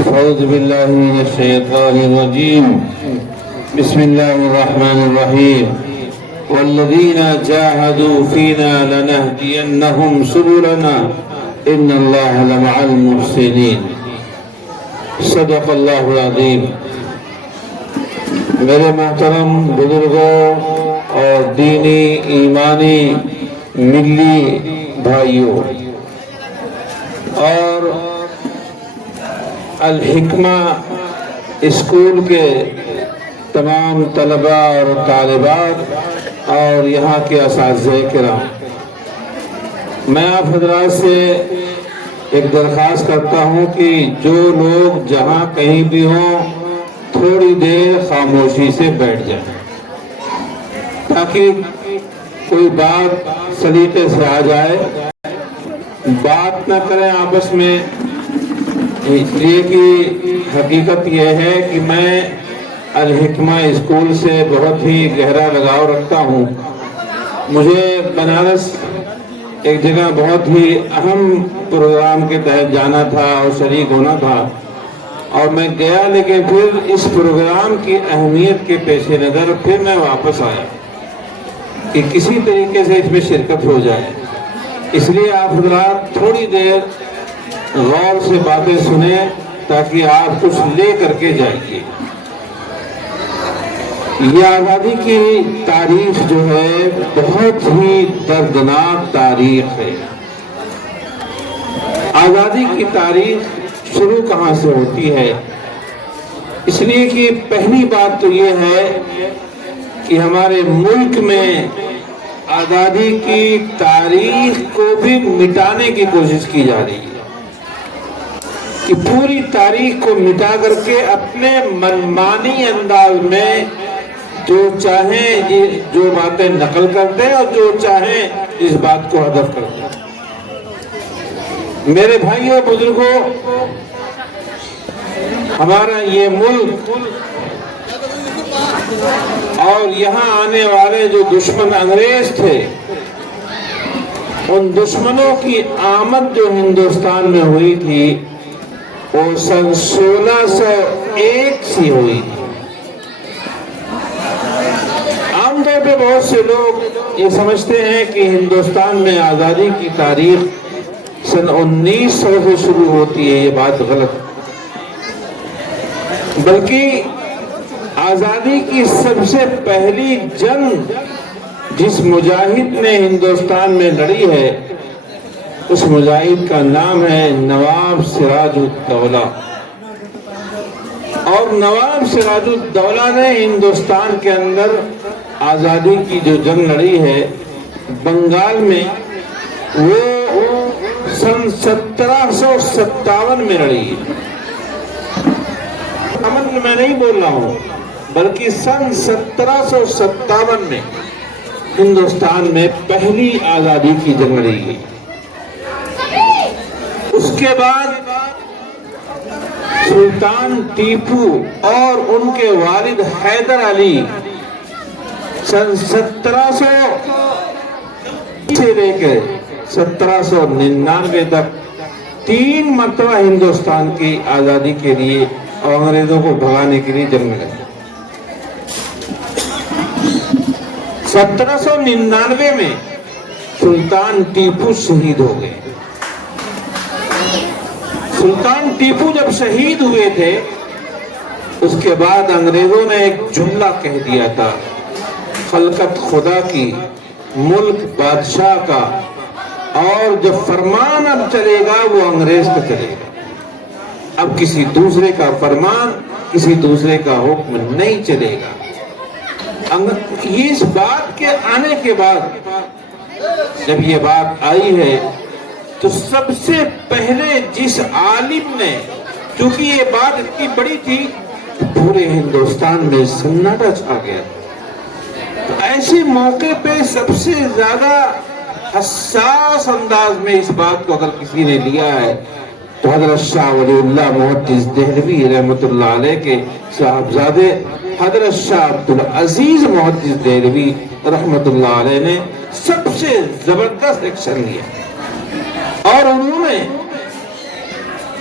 أعوذ بالله من الشيطان الرجيم. بسم الله الرحمن الرحيم. والذين جاهدوا فينا لنهدينهم سبلنا إن الله لمع المحسنين. صدق اللہ العظیم. میرے محترم بزرگوں اور دینی ایمانی ملی بھائیوں اور الحکمہ اسکول کے تمام طلباء اور طالبات اور یہاں کے اساتذہ کرام، میں آپ حضرات سے ایک درخواست کرتا ہوں کہ جو لوگ جہاں کہیں بھی ہوں تھوڑی دیر خاموشی سے بیٹھ جائیں تاکہ کوئی بات سلیقے سے آ جائے. بات نہ کریں آپس میں، اس لیے کہ حقیقت یہ ہے کہ میں الحکمہ اسکول سے بہت ہی گہرا لگاؤ رکھتا ہوں. مجھے بنارس ایک جگہ بہت ہی اہم پروگرام کے تحت جانا تھا اور شریک ہونا تھا، اور میں گیا، لیکن پھر اس پروگرام کی اہمیت کے پیش نظر پھر میں واپس آیا کہ کسی طریقے سے اس میں شرکت ہو جائے. اس لیے آپ حضرات تھوڑی دیر غور سے باتیں سنیں تاکہ آپ کچھ لے کر کے جائیے. یہ آزادی کی تاریخ جو ہے بہت ہی دردناک تاریخ ہے. آزادی کی تاریخ شروع کہاں سے ہوتی ہے؟ اس لیے کہ پہلی بات تو یہ ہے کہ ہمارے ملک میں آزادی کی تاریخ کو بھی مٹانے کی کوشش کی جا رہی ہے کہ پوری تاریخ کو مٹا کر کے اپنے منمانی انداز میں جو چاہیں جو باتیں نقل کرتے ہیں اور جو چاہیں اس بات کو ہدف کرتے ہیں. میرے بھائیوں بزرگوں، ہمارا یہ ملک اور یہاں آنے والے جو دشمن انگریز تھے، ان دشمنوں کی آمد جو ہندوستان میں ہوئی تھی وہ سن 1601 سے ہوئی تھی. عام طور پہ بہت سے لوگ یہ سمجھتے ہیں کہ ہندوستان میں آزادی کی تاریخ سن 1900 سے شروع ہوتی ہے. یہ بات غلط، بلکہ آزادی کی سب سے پہلی جنگ جس مجاہد نے ہندوستان میں لڑی ہے اس مجاہد کا نام ہے نواب سراج الدولہ. اور نواب سراج الدولہ نے ہندوستان کے اندر آزادی کی جو جنگ لڑی ہے بنگال میں، وہ سن 1757 میں لڑی ہے. میں نہیں بول رہا ہوں، بلکہ سن 1757 میں ہندوستان میں پہلی آزادی کی جنگ لڑی گئی. اس کے بعد سلطان ٹیپو اور ان کے والد حیدر علی سن 1700 سے لے کے 1799 تک 3 مرتبہ ہندوستان کی آزادی کے لیے اور انگریزوں کو بھگانے کے لیے جنگ لڑی. 1799 میں سلطان ٹیپو شہید ہو گئے. سلطان ٹیپو جب شہید ہوئے تھے اس کے بعد انگریزوں نے ایک جملہ کہہ دیا تھا، خلقت خدا کی، ملک بادشاہ کا، اور جو فرمان اب چلے گا وہ انگریز کا چلے گا. اب کسی دوسرے کا فرمان، کسی دوسرے کا حکم نہیں چلے گا. یہ اس بات کے آنے کے بعد جب یہ بات آئی ہے تو سب سے پہلے جس عالم نے، کیونکہ یہ بات اتنی بڑی تھی پورے ہندوستان میں سناٹا چھا گیا، تو ایسے موقع پہ سب سے زیادہ حساس انداز میں اس بات کو اگر کسی نے لیا ہے تو حضرت شاہ ولی اللہ محدث دہلوی رحمۃ اللہ علیہ کے صاحبزادے حضرت شاہ عبدالعزیز محدث دہلوی رحمۃ اللہ علیہ نے سب سے زبردست ایکشن لیا، اور انہوں نے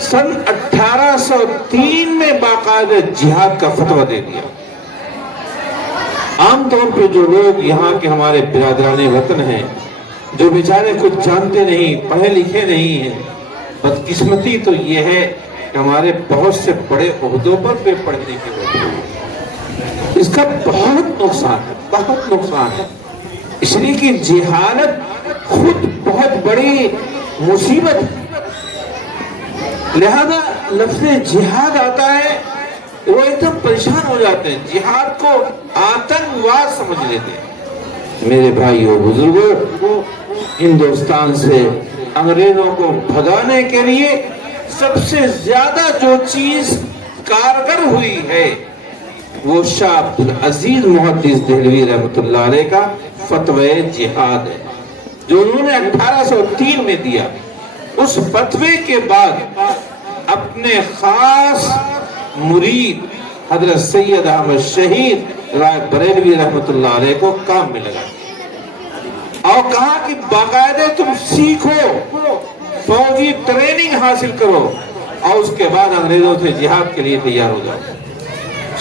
سن 1803 میں باقاعدہ جہاد کا فتویٰ دے دیا۔ عام طور پہ جو لوگ یہاں کے ہمارے برادران وطن ہیں، جو بیچارے کچھ جانتے نہیں، پڑھے لکھے نہیں ہیں، بدقسمتی تو یہ ہے کہ ہمارے بہت سے بڑے عہدوں پر بے پڑھنے کی وجہ ہے۔ اس کا بہت نقصان ہے، بہت نقصان ہے، اس لیے کہ جہالت خود بہت بڑی مصیبت ہے۔ لہذا لفظ جہاد آتا ہے وہ ایک دم پریشان ہو جاتے ہیں، جہاد کو آتنکواد سمجھ لیتے ہیں۔ میرے بھائیوں بزرگوں، ہندوستان سے انگریزوں کو بھگانے کے لیے سب سے زیادہ جو چیز کارگر ہوئی ہے وہ شاہ عبدالعزیز محدث دہلوی رحمۃ اللہ علیہ کا فتوی جہاد ہے، جو انہوں نے 1803 میں دیا۔ اس فتوے کے بعد اپنے خاص مرید حضرت سید احمد شہید رائے بریلوی رحمۃ اللہ علیہ کو کام میں لگا اور کہا کہ باقاعدہ تم سیکھو، فوجی ٹریننگ حاصل کرو اور اس کے بعد انگریزوں سے جہاد کے لیے تیار ہو جاؤ۔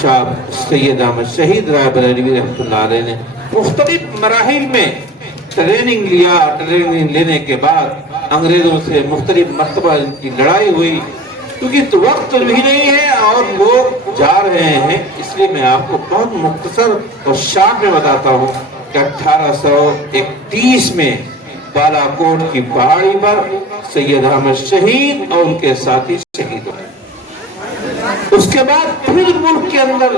شاہ سید احمد شہید رائے بریلوی رحمۃ اللہ علیہ نے مختلف مراحل میں ٹریننگ لیا۔ ٹریننگ لینے کے بعد انگریزوں سے مختلف مرتبہ ان کی لڑائی ہوئی، کیونکہ وقت بھی نہیں ہے اور لوگ جا رہے ہیں، اس لیے میں آپ کو بہت مختصر اور شارٹ میں بتاتا ہوں کہ 1831 میں بالا کوٹ کی پہاڑی پر سید احمد شہید اور ان کے ساتھی شہید ہوئے۔ اس کے بعد پھر ملک کے اندر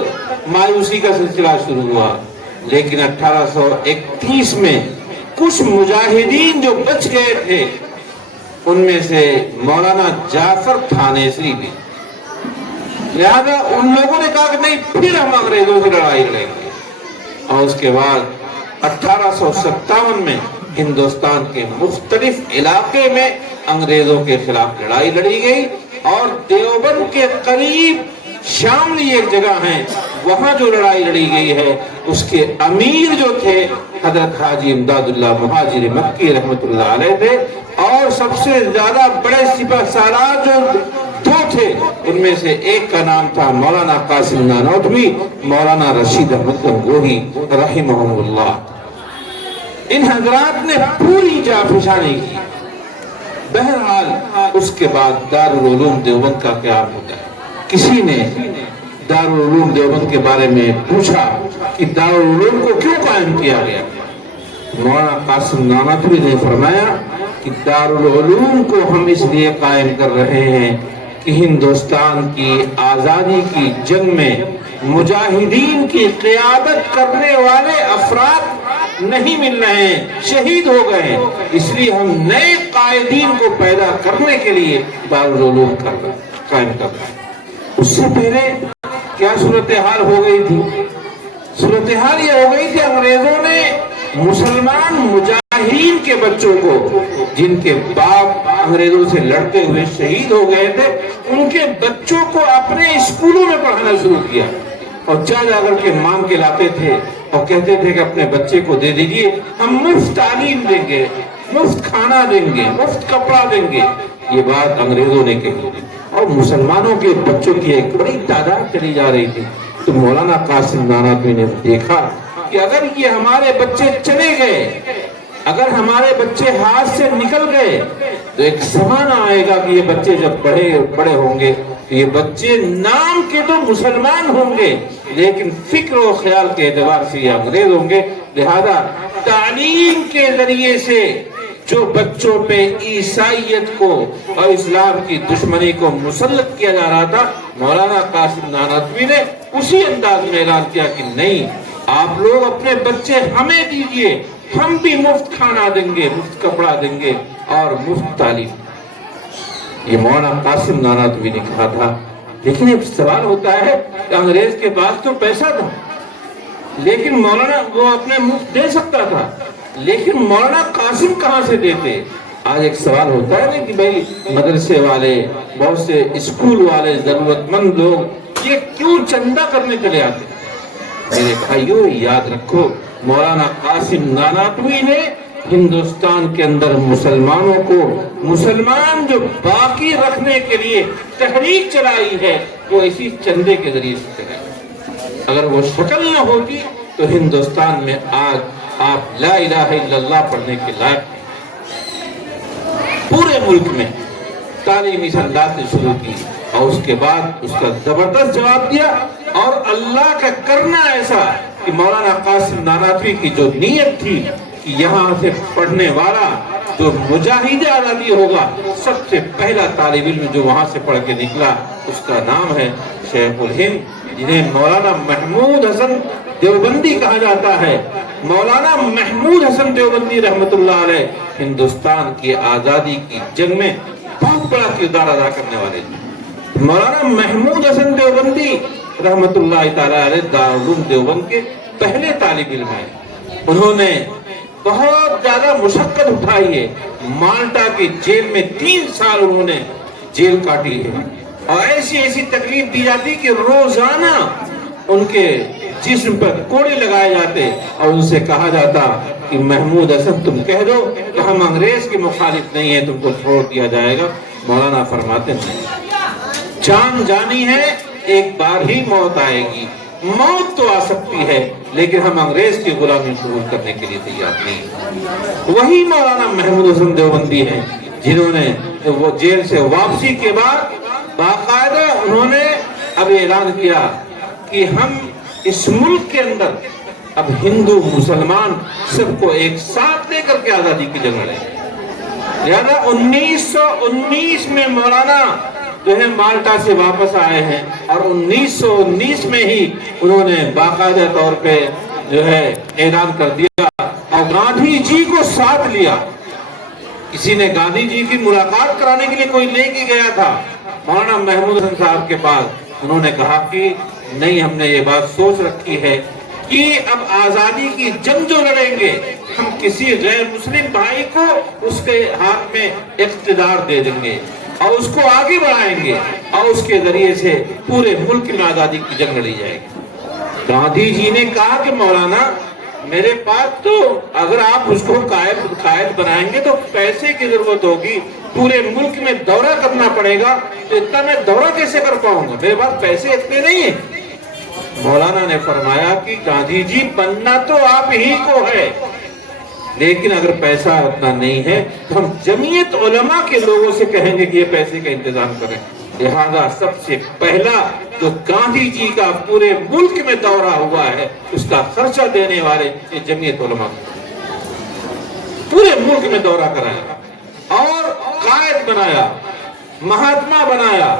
مایوسی کا سلسلہ شروع ہوا، لیکن 1831 میں کچھ مجاہدین جو بچ گئے تھے، ان میں سے مولانا جعفر تھانیسری بھی، لہذا ان لوگوں نے کہا کہ نہیں، پھر ہم انگریزوں سے لڑائی لڑیں گے۔ اور اس کے بعد 1857 میں ہندوستان کے مختلف علاقے میں انگریزوں کے خلاف لڑائی لڑی گئی، اور دیوبند کے قریب شاملی ایک جگہ ہے، وہاں جو لڑائی لڑی گئی ہے اس کے امیر جو تھے حضرت حاجی امداد اللہ مہاجر مکی رحمۃ اللہ علیہ تھے، اور سب سے زیادہ بڑے سپہ سالار جو دو تھے، ان میں سے ایک کا نام تھا مولانا قاسم نانوتوی، مولانا رشید احمد گنگوہی رحمہم اللہ۔ ان حضرات نے پوری جانفشانی کی۔ بہرحال اس کے بعد دارالعلوم دیوبند کا قیام ہوتا ہے۔ کسی نے دارالعلوم دیوبند کے بارے میں پوچھا کہ دارالعلوم کو کیوں قائم کیا گیا؟ مولانا قاسم نانوتوی نے فرمایا کہ دارالعلوم کو ہم اس لیے قائم کر رہے ہیں کہ ہندوستان کی آزادی کی جنگ میں مجاہدین کی قیادت کرنے والے افراد نہیں مل رہے ہیں، شہید ہو گئے ہیں، اس لیے ہم نئے قائدین کو پیدا کرنے کے لیے دارالعلوم قائم کر رہے ہیں۔ اس سے پہلے کیا صورتحال ہو گئی تھی؟ صورتحال یہ ہو گئی تھی، انگریزوں نے مسلمان مجاہدین کے بچوں کو، جن کے باپ انگریزوں سے لڑتے ہوئے شہید ہو گئے تھے، ان کے بچوں کو اپنے اسکولوں میں پڑھانا شروع کیا، اور جا کر کے مانگ کے لاتے تھے اور کہتے تھے کہ اپنے بچے کو دے دیجئے، ہم مفت تعلیم دیں گے، مفت کھانا دیں گے، مفت کپڑا دیں گے۔ یہ بات انگریزوں نے کہی، اور مسلمانوں کے بچوں کی ایک بڑی تعداد چلی جا رہی تھی۔ تو مولانا قاسم نانوتوی نے دیکھا کہ اگر یہ ہمارے بچے چلے گئے، اگر ہمارے بچے ہاتھ سے نکل گئے، تو ایک زمانہ آئے گا کہ یہ بچے جب بڑے ہوں گے، یہ بچے نام کے تو مسلمان ہوں گے، لیکن فکر و خیال کے اعتبار سے یہ انگریز ہوں گے۔ لہذا تعلیم کے ذریعے سے جو بچوں پہ عیسائیت کو اور اسلام کی دشمنی کو مسلط کیا جا رہا تھا، مولانا قاسم نانوتوی نے اسی انداز میں اعلان کیا کہ نہیں، آپ لوگ اپنے بچے ہمیں دیجئے، ہم بھی مفت کھانا دیں گے، مفت کپڑا دیں گے اور مفت تعلیم۔ یہ مولانا قاسم نانوتوی نے کہا تھا۔ لیکن ایک سوال ہوتا ہے کہ انگریز کے پاس تو پیسہ تھا، لیکن مولانا وہ اپنے مفت دے سکتا تھا، لیکن مولانا قاسم کہاں سے دیتے؟ آج ایک سوال ہوتا ہے نا کہ بھائی مدرسے والے، بہت سے اسکول والے، ضرورت مند لوگ یہ کیوں چندہ کرنے چلے آتے؟ میرے بھائیوں یاد رکھو، مولانا قاسم نانوتوی نے ہندوستان کے اندر مسلمانوں کو مسلمان جو باقی رکھنے کے لیے تحریک چلائی ہے وہ اسی چندے کے ذریعے سے چلائی. اگر وہ شکل نہ ہوتی تو ہندوستان میں آج آپ لا الہ الا اللہ پڑھنے کے لائق ہیں. پورے ملک میں تعلیم اس انداز سے شروع کی اور اس کے بعد اس کا زبردست جواب دیا. اور اللہ کا کرنا ایسا کہ مولانا قاسم نانوتوی کی جو نیت تھی کہ یہاں سے پڑھنے والا جو مجاہد آزادی ہوگا، سب سے پہلا طالب علم جو وہاں سے پڑھ کے نکلا اس کا نام ہے شیخ الہند، جنہیں مولانا محمود حسن دیوبندی کہا جاتا ہے. مولانا محمود حسن دیوبندی رحمت اللہ علیہ ہندوستان کی آزادی کی جنگ میں بہت بڑا کردار ادا کرنے والے تھے. مولانا محمود حسن دیوبندی رحمت اللہ تعالی علیہ دارالعلوم دیوبند کے پہلے طالب علم ہیں. انہوں نے بہت زیادہ مشقت اٹھائی ہے. مالٹا کی جیل میں 3 سال انہوں نے جیل کاٹی ہے اور ایسی ایسی تکلیف دی جاتی کہ روزانہ ان کے جسم پر کوڑے لگائے جاتے اور ان سے کہا جاتا کہ محمود حسن تم کہہ دو کہ ہم انگریز کے مخالف نہیں ہیں، تم کو چھوڑ دیا جائے گا. مولانا فرماتے ہیں جان جانی ہے، ایک بار ہی موت آئے گی. موت تو آ سکتی ہے لیکن ہم انگریز کی غلامی قبول کرنے کے لیے تیار نہیں. وہی مولانا محمود حسن دیوبندی ہیں جنہوں نے وہ جیل سے واپسی کے بعد باقاعدہ انہوں نے اب اعلان کیا کہ ہم اس ملک کے اندر اب ہندو مسلمان سب کو ایک ساتھ لے کر کے آزادی کی جنگ لڑیں. لہذا 1919 میں مولانا جو ہے مالٹا سے واپس آئے ہیں اور 1919 میں ہی انہوں نے باقاعدہ طور پہ جو ہے اعلان کر دیا اور گاندھی جی کو ساتھ لیا. کسی نے گاندھی جی کی ملاقات کرانے کے لیے کوئی لے کے گیا تھا مولانا محمود حسن صاحب کے پاس. انہوں نے کہا کہ نہیں، ہم نے یہ بات سوچ رکھی ہے کہ اب آزادی کی جنگ جو لڑیں گے ہم کسی غیر مسلم بھائی کو اس کے ہاتھ میں اقتدار دے دیں گے اور اس کو آگے بڑھائیں گے اور اس کے ذریعے سے پورے ملک میں آزادی کی جنگ لڑی جائے گی. گاندھی جی نے کہا کہ مولانا میرے پاس تو اگر آپ اس کو قائد بنائیں گے تو پیسے کی ضرورت ہوگی، پورے ملک میں دورہ کرنا پڑے گا، تو اتنا میں دورہ کیسے کر پاؤں گا، میرے پاس پیسے اتنے نہیں ہیں. مولانا نے فرمایا کہ گاندھی جی بننا تو آپ ہی کو ہے لیکن اگر پیسہ اتنا نہیں ہے تو ہم جمعیت علماء کے لوگوں سے کہیں گے کہ یہ پیسے کا انتظام کریں. لہذا سب سے پہلا جو گاندھی جی کا پورے ملک میں دورہ ہوا ہے اس کا خرچہ دینے والے یہ جمعیت علماء پورے ملک میں دورہ کرایا اور قائد بنایا، مہاتما بنایا.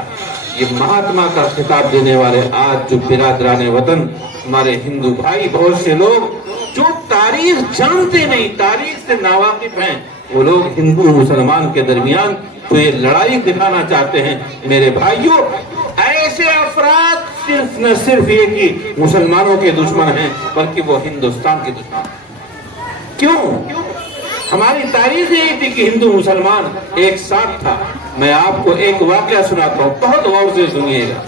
یہ مہاتما کا خطاب دینے والے آج جو برادران وطن ہمارے ہندو بھائی بہت سے لوگ جو تاریخ جانتے نہیں، تاریخ سے ناواقف ہیں، وہ لوگ ہندو مسلمان کے درمیان تو یہ لڑائی دکھانا چاہتے ہیں. میرے بھائیوں، ایسے افراد صرف نہ صرف یہ کہ مسلمانوں کے دشمن ہیں بلکہ وہ ہندوستان کے دشمن ہیں. کیوں؟ ہماری تاریخ یہی تھی کہ ہندو مسلمان ایک ساتھ تھا. میں آپ کو ایک واقعہ سناتا ہوں، بہت غور سے سنیے گا.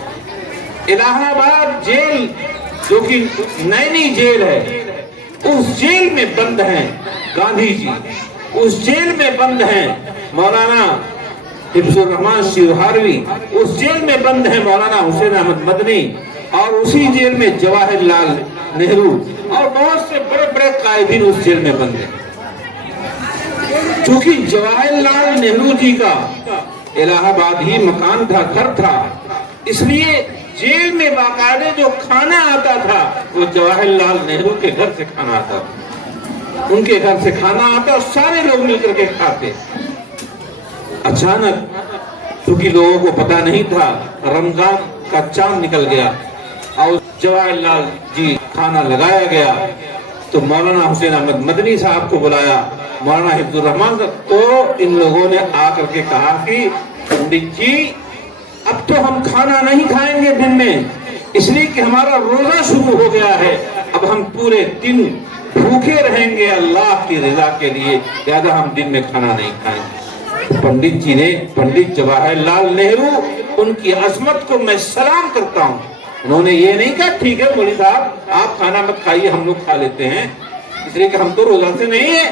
الہ آباد جیل جو کہ نینی جیل ہے، اس جیل میں بند ہیں گاندھی جی، اس جیل میں بند ہیں مولانا حفظ الرحمان شیوہاروی، اس جیل میں بند ہیں مولانا حسین احمد مدنی، اور اسی جیل میں جواہر لال نہرو اور بہت سے بڑے بڑے قائدین اس جیل میں بند ہیں. چونکہ جواہر لال نہرو جی کا الہ آباد ہی مکان تھا، گھر تھا، اس لیے جیل میں باقاعدہ جو کھانا آتا تھا وہ جواہر لال نہرو کے گھر سے کھانا آتا تھا. ان کے گھر سے کھانا آتا اور سارے لوگ مل کر کے کھاتے. اچانک چونکہ لوگوں کو پتا نہیں تھا رمضان کا چاند نکل گیا اور جواہر لال جی کھانا لگایا گیا تو مولانا حسین احمد مدنی صاحب کو بلایا، مولانا حفظ الرحمان صاحب. تو ان لوگوں نے آ کر کے کہا کہ پنڈت جی اب تو ہم کھانا نہیں کھائیں گے دن میں، اس لیے کہ ہمارا روزہ شروع ہو گیا ہے، اب ہم پورے دن بھوکے رہیں گے اللہ کی رضا کے لیے، لہذا ہم دن میں کھانا نہیں کھائیں گے. پنڈت جی نے، پنڈت جواہر لال نہرو، ان کی عظمت کو میں سلام کرتا ہوں. انہوں نے یہ نہیں کہا ٹھیک ہے مولوی صاحب آپ کھانا مت کھائیے، ہم لوگ کھا لیتے ہیں، اس لیے کہ ہم تو روزہ سے نہیں ہیں.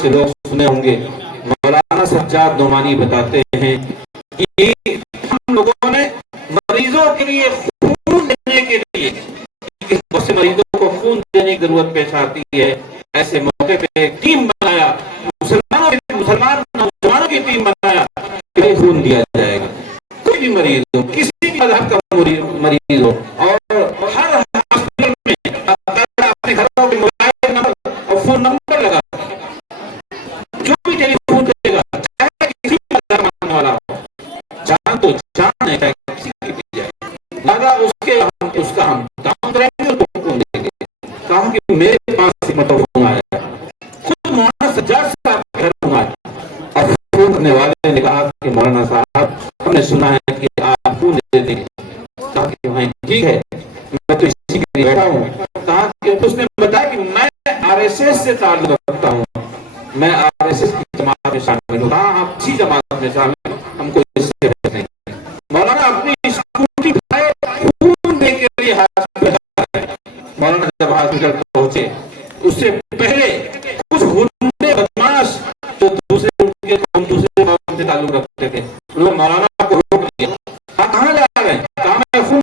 سے لوگ سنے ہوں گے، مولانا سجاد نعمانی بتاتے ہیں کہ ہم لوگوں نے مریضوں کے لیے خون دینے کے لیے، بہت سے مریضوں کو خون دینے کی ضرورت پیش آتی ہے، ایسے موقع پہ ایک ٹیم بنایا، مسلمان نوجوانوں کی ٹیم بنایا کہ خون دیا جائے گا، کوئی بھی مریض ہو، کسی بھی مذہب کا مریض ہو، اور ہر ہاسپٹل میں اپنے گھروں کے موبائل نمبر اور فون نمبر لگا، جو بھی ٹیلی فون کرے گا، چاہے کسی بھی مذہب ماننے والا ہو، جان تو جان ہے، چاہے کسی کی بھی جائے، لہذا اس کا ہم کام کریں گے اور خون دیں گے۔ کہا کہ میرے پاس ایک فون آیا، خود مولانا سجاد صاحب کے گھر فون آیا، اور فون کرنے والے نے کہا کہ مولانا صاحب ہم نے سنا ہے کہ آپ خون دے دیں گے۔ کہا کہ ہاں ٹھیک ہے، میں تو اسی کے لیے بیٹھا ہوں۔ کہا کہ اس نے بتایا کہ میں RSS سے تعلق رکھتا ہوں، میں RSS کی جماعت میں شامل ہوں۔ ہاں آپ اسی جماعت میں شامل، ہم کو اس سے بحث نہیں۔ مولانا اپنی اسکوٹی خون دے کے لیے